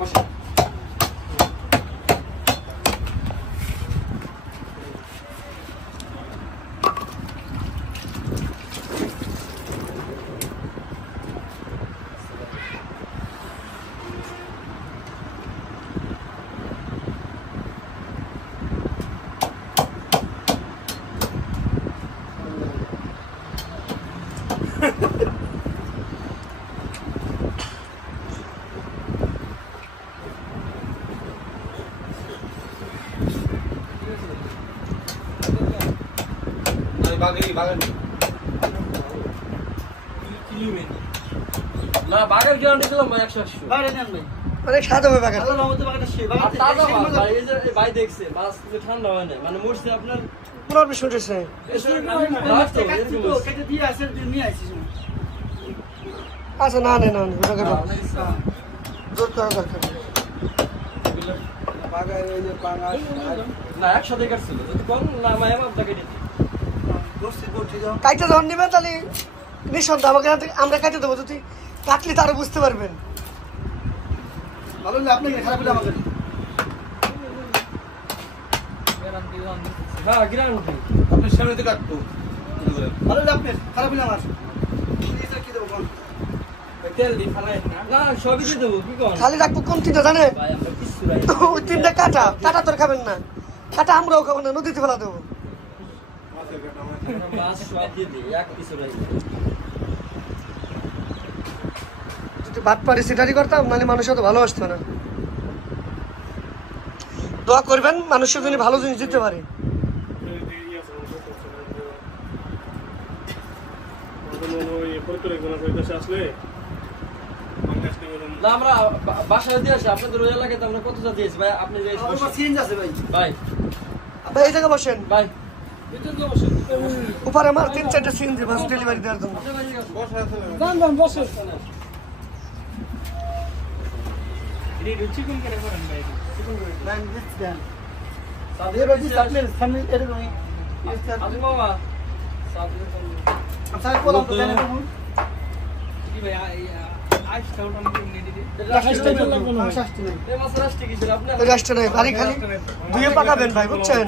বসে না বাগান গ্যারান্টি দিলাম ভাই 180 বাইরে নেন ভাই অনেক স্বাদ হবে বাগান আল্লাহর রহমতে বাগানটা সে বাগান ভাই এই যে ভাই দেখছে মাছ কিন্তু ঠান্ডা হয় না মানে মরছে আপনার 15-20 মিনিট হয়েছে কেটে দিয়ে আসেন নিয়ে আসিস আচ্ছা না না না ওটা করো জোর করা দরকার বাগান এই যে পাঙ্গাস না একসাথে কাটছিল যদি কোন না মায়া আপনাকে কেটে কাইতে যখন নিবেন তাহলে নিঃসন্দেহ আমাকে আমরা কাইতে দেবো যদি কাটলে তারও বুঝতে পারবেন ভালো না আপনাকে খারাপ হলে আমাকে হ্যাঁ গ্যারান্টি আপনি সামনেতে কাটবো ভালো না আপনি খারাপ হলে আমার কি দেবো কোন তেল দি ফালাই না সবই দিয়ে দেবো কি কোন খালি রাখবো কোন তিনটা জানে ভাই আমরা কিছু রাই ওই তিনটা কাটা কাটা তোর খাবেন না কাটা আমরাও খাবো না নদীতে ফেলা দেবো মাছ সব দিয়ে দিই এক কিছু রাই যদি ভাত পারি সেটারই করতাম নাহলে মানুষ হয়তো ভালোবাসতো না দোয়া করবেন মানুষের জন্য ভালো জিনিস দিতে পারে না আমরা বাসায় দিয়ে আসি আপনাদের ওই এলাকাতে আমরা কত যা দিয়েছি ভাই আপনি যে সিএনজি আছে ভাই ভাই ভাই এই জায়গায় বসেন ভাই উপরে আমার 3-4টা সিএনজি বাস ডেলিভারি দেওয়ার জন্য বসে রাষ্ট্র নয় বাড়ি খালি ধুয়ে পাকাবেন ভাই বুঝছেন